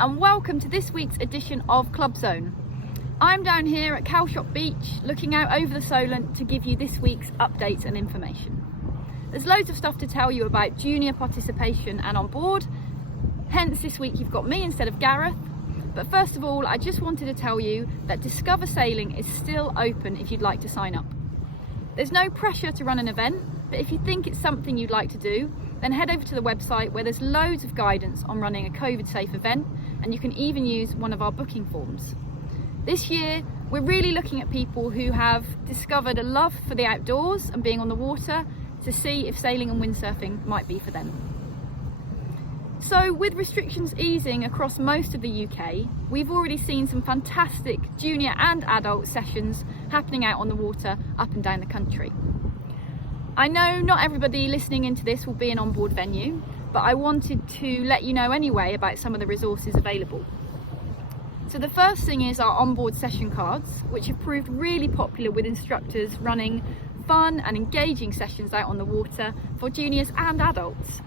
and welcome to this week's edition of Club Zone. I'm down here at Calshot Beach looking out over the Solent to give you this week's updates and information. There's loads of stuff to tell you about junior participation and on board, hence this week you've got me instead of Gareth. But first of all, I just wanted to tell you that Discover Sailing is still open if you'd like to sign up. There's no pressure to run an event, but if you think it's something you'd like to do, then head over to the website where there's loads of guidance on running a COVID-safe event, and you can even use one of our booking forms. This year, we're really looking at people who have discovered a love for the outdoors and being on the water to see if sailing and windsurfing might be for them. So with restrictions easing across most of the UK, we've already seen some fantastic junior and adult sessions happening out on the water up and down the country. I know not everybody listening into this will be an onboard venue, but I wanted to let you know anyway about some of the resources available. So the first thing is our onboard session cards, which have proved really popular with instructors running fun and engaging sessions out on the water for juniors and adults.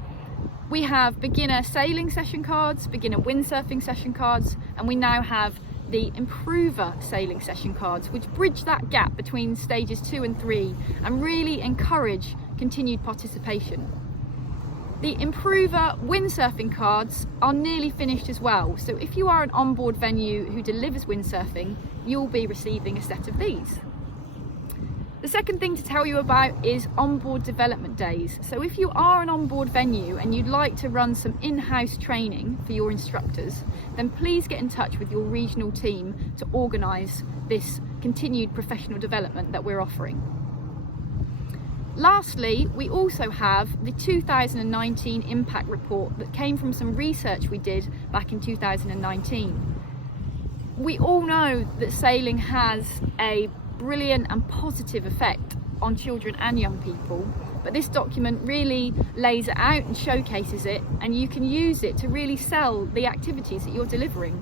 We have beginner sailing session cards, beginner windsurfing session cards, and we now have the improver sailing session cards, which bridge that gap between stages 2 and 3 and really encourage continued participation. The improver windsurfing cards are nearly finished as well, so if you are an onboard venue who delivers windsurfing, you'll be receiving a set of these. The second thing to tell you about is onboard development days. So if you are an onboard venue and you'd like to run some in-house training for your instructors, then please get in touch with your regional team to organise this continued professional development that we're offering. Lastly, we also have the 2019 impact report that came from some research we did back in 2019. We all know that sailing has a brilliant and positive effect on children and young people, but this document really lays it out and showcases it, and you can use it to really sell the activities that you're delivering.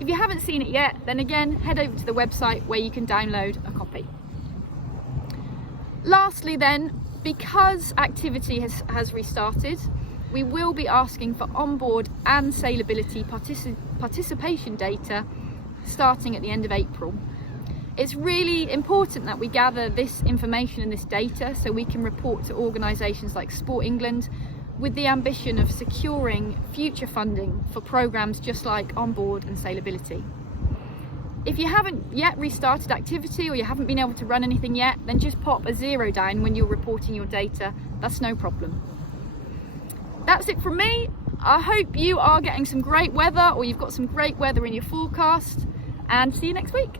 If you haven't seen it yet, then again head over to the website where you can download a copy. Lastly then, because activity has restarted, we will be asking for onboard and sailability participation data starting at the end of April. It's really important that we gather this information and this data so we can report to organisations like Sport England with the ambition of securing future funding for programmes just like Onboard and Sailability. If you haven't yet restarted activity or you haven't been able to run anything yet, then just pop a 0 down when you're reporting your data. That's no problem. That's it from me. I hope you are getting some great weather, or you've got some great weather in your forecast, and see you next week.